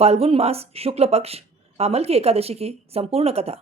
फाल्गुन मास शुक्ल पक्ष आमल की एकादशी की संपूर्ण कथा।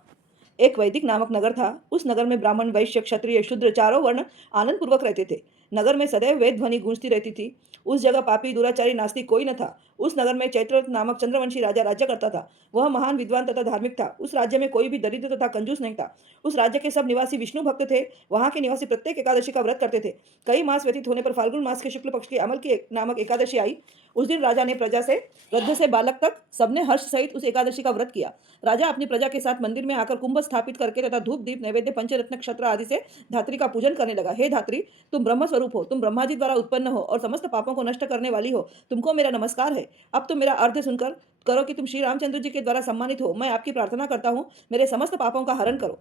एक वैदिक नामक नगर था। उस नगर में ब्राह्मण, वैश्य, क्षत्रिय, शूद्र चारों वर्ण आनंद पूर्वक रहते थे। नगर में सदैव वेद ध्वनि गूंजती रहती थी। उस जगह पापी, दुराचारी, नास्तिक कोई न था। उस नगर में चैत्र नामक चंद्रवंशी राजा राज्य करता था। वह महान विद्वान तथा धार्मिक था। उस राज्य में कोई भी दरिद्र तथा कंजूस नहीं था। उस राज्य के सब निवासी विष्णु भक्त थे। वहां के निवासी प्रत्येक एकादशी का व्रत करते थे। कई मास व्यतीत होने पर फाल्गुन मास के शुक्ल पक्ष की अमल की नामक एकादशी आई। उस दिन राजा ने प्रजा से वृद्ध से बालक तक सबने हर्ष सहित उस एकादशी का व्रत किया। राजा अपनी प्रजा के साथ मंदिर में आकर कुंभ स्थापित करके तथा धूप दीप नैवेद्य पंचरत्न क्षत्र आदि से धात्री का पूजन करने लगा। हे धात्री, तुम ब्रह्म स्वरूप हो, तुम ब्रह्मा जी द्वारा उत्पन्न हो और समस्त पापों को नष्ट करने वाली हो। तुमको मेरा नमस्कार है। अब तुम मेरा अर्थ सुनकर करो कि तुम श्री रामचंद्र जी के द्वारा सम्मानित हो। मैं आपकी प्रार्थना करता हूँ, मेरे समस्त पापों का हरण करो।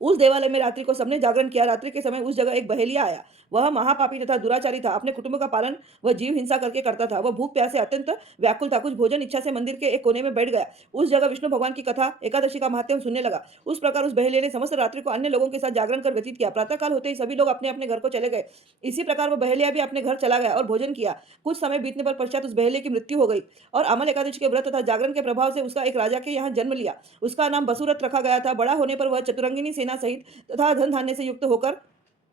उस देवालय में रात्रि को सबने जागरण किया। रात्रि के समय उस जगह एक बहेलिया आया। वह महापापी तथा दुराचारी था। अपने कुटुंब का पालन वह जीव हिंसा करके करता था। वह भूख प्यास से अत्यंत व्याकुल था। कुछ भोजन इच्छा से मंदिर के एक कोने में बैठ गया। उस जगह विष्णु भगवान की कथा एकादशी का महात्म्य सुनने लगा। उस प्रकार उस बहेलिया ने समस्त रात्रि को अन्य लोगों के साथ जागरण कर व्यतीत किया। प्रातःकाल होते ही सभी लोग अपने अपने घर को चले गए। इसी प्रकार वह बहेलिया भी अपने घर चला गया और भोजन किया। कुछ समय बीतने पर पश्चात उस बहेलिया की मृत्यु हो गई और अमल एकादशी के व्रत तथा जागरण के प्रभाव से उसका एक राजा के यहाँ जन्म लिया। उसका नाम बसुरथ रखा गया था। बड़ा होने पर वह चतुरंगिनी सेना सहित तथा धन धान्य से युक्त होकर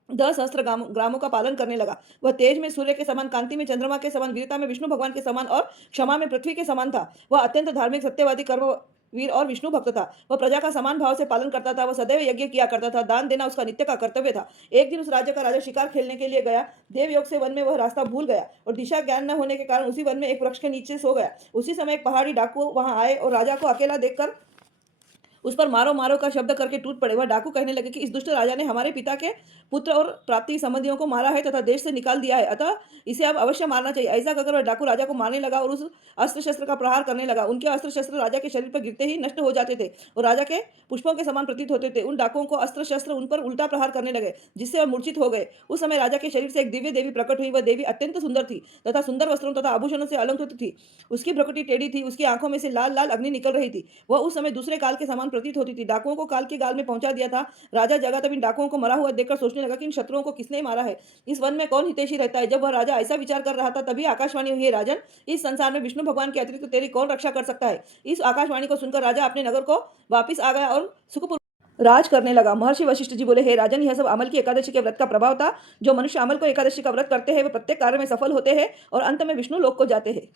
10 सहस्त्र ग्रामों का पालन करने लगा। वह तेज में सूर्य के समान, कांति में चंद्रमा के समान, वीरता में विष्णु भगवान के समान और क्षमा में पृथ्वी के समान था। वह अत्यंत धार्मिक, सत्यवादी, कर्म वीर और विष्णु भक्त था। वह प्रजा का समान भाव से पालन करता था। वह सदैव यज्ञ किया करता था। दान देना उसका नित्य का कर्तव्य था। एक दिन उस राज्य का राजा शिकार खेलने के लिए गया। देवयोग से वन में वह रास्ता भूल गया और दिशा ज्ञान न होने के कारण उसी वन में एक वृक्ष के नीचे सो गया। उसी समय एक पहाड़ी डाकू वहां आए और राजा को अकेला देखकर उस पर मारो मारो का शब्द करके टूट पड़े। वह डाकू कहने लगे कि इस दुष्ट राजा ने हमारे पिता के पुत्र और प्राप्ति संबंधियों को मारा है तथा देश से निकाल दिया है, अतः इसे अब अवश्य मारना चाहिए। ऐसा कहकर वह डाकू राजा को मारने लगा और उस अस्त्र शस्त्र का प्रहार करने लगा। उनके अस्त्र शस्त्र राजा के शरीर पर गिरते ही नष्ट हो जाते थे और राजा के पुष्पों के समान प्रतीत होते थे। उन डाकुओं को अस्त्र शस्त्र उन पर उल्टा प्रहार करने लगे, जिससे वह मूर्छित हो गए। उस समय राजा के शरीर से एक दिव्य देवी प्रकट हुई। वह देवी अत्यंत सुंदर थी तथा सुंदर वस्त्रों तथा आभूषणों से अलंकृत थी। उसकी प्रकृति टेढ़ी थी। उसकी आंखों में से लाल लाल अग्नि निकल रही थी। वह उस समय दूसरे काल के समान प्रतीत होती थी। डाकुओं को काल के गाल में पहुंचा दिया था। राजा जगा तब इन डाकुओं को मरा हुआ देखकर सोचने लगा कि इन शत्रुओं को किसने मारा है, इस वन में कौन हितैषी रहता है। जब वह राजा ऐसा विचार कर रहा था तभी आकाशवाणी हुई, हे राजन, इस संसार में विष्णु भगवान के अतिरिक्त तेरी कौन रक्षा कर सकता है। इस आकाशवाणी को सुनकर राजा अपने नगर को वापिस आ गया और सुखपूर्वक राज करने लगा। महर्षि वशिष्ठ जी बोले, हे राजन, यह सब अमल की एकादशी के व्रत का प्रभाव था। जो मनुष्य अमल को एकादशी का व्रत करते हैं वे प्रत्येक कार्य में सफल होते हैं और अंत में विष्णु लोक को जाते हैं।